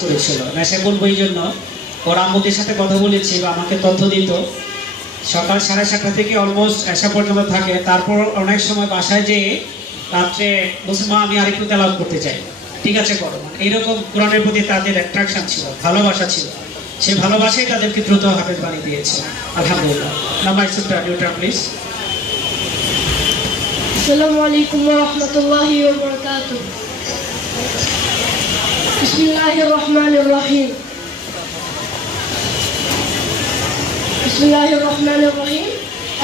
করেছিল নেশা বলবো এই জন্য। ওর আম্মুদের সাথে কথা বলেছি বা আমাকে তথ্য দিত, সকাল 7:30 থেকে অলমোস্ট এসা পর্যন্ত থাকে। তারপর অনেক সময় বাসায় যেয়ে রাত্রে বলছে মা আমি আরেকটু তেলাওয়াত করতে চাই, ঠিক আছে করো। এইরকম কোরআনের প্রতি তাদের অ্যাট্রাকশন ছিল, ভালোবাসা ছিল। সেই ভালোবাসাই তাদেরকে দ্রুত হাফেজ বানিয়ে দিয়েছে আলহামদুলিল্লাহ। Number supra Newton please. আসসালামু আলাইকুম ওয়া রাহমাতুল্লাহি ওয়া বারাকাতুহু। বিসমিল্লাহির রহমানির রহিম। Bismillahir Rahmanir Rahim.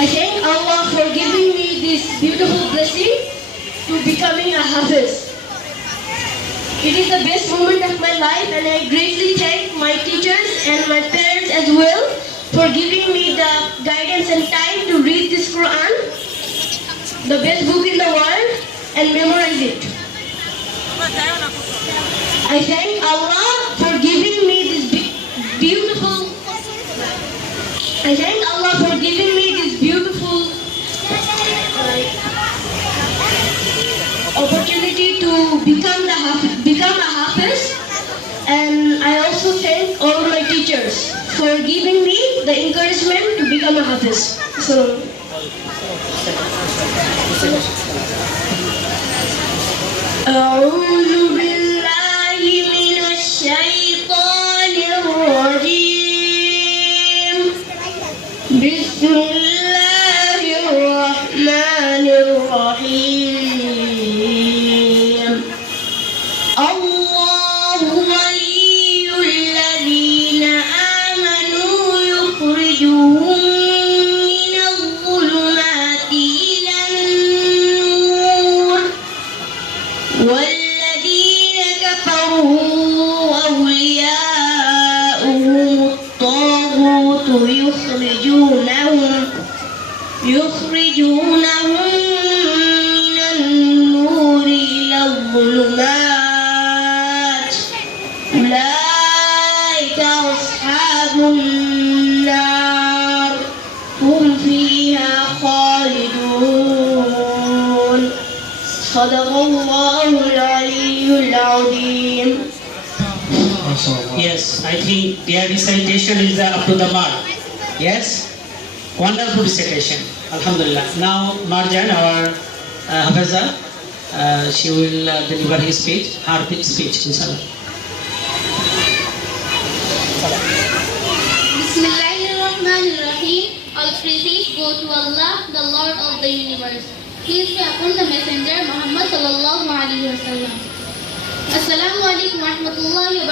I thank Allah for giving me this beautiful blessing to becoming a Hafiz. It is the best moment of my life, and I greatly thank my teachers and my parents as well for giving me the guidance and time to read this Quran, the best book in the world, and memorize it. I thank Allah for giving me this beautiful opportunity to become a Hafiz, and I also thank all my teachers for giving me the encouragement to become a Hafiz. So, أعوذ بالله من الشيطان الرجيم. بسم الله الرحمن الرحيم. الله ولي الذين آمنوا يخرجهم من الظلمات إلى النور، والذين كفروا أولياؤهم الطاغوت يخرجونهم من النور إلى الظلمات، أولئك أصحاب النار هم فيها خالدون. صدق الله العلي العظيم. Yes, I think their recitation is up to the mark. Yes, wonderful recitation. Alhamdulillah. Now Marjan, our Hafiza, she will deliver his speech, her speech, inshallah. Bismillahirrahmanirrahim. All praises go to Allah, the Lord of the universe. Peace be upon the messenger Muhammad sallallahu alaihi wasallam. Assalamu alaikum wa rahmatullahi wa barakatuh.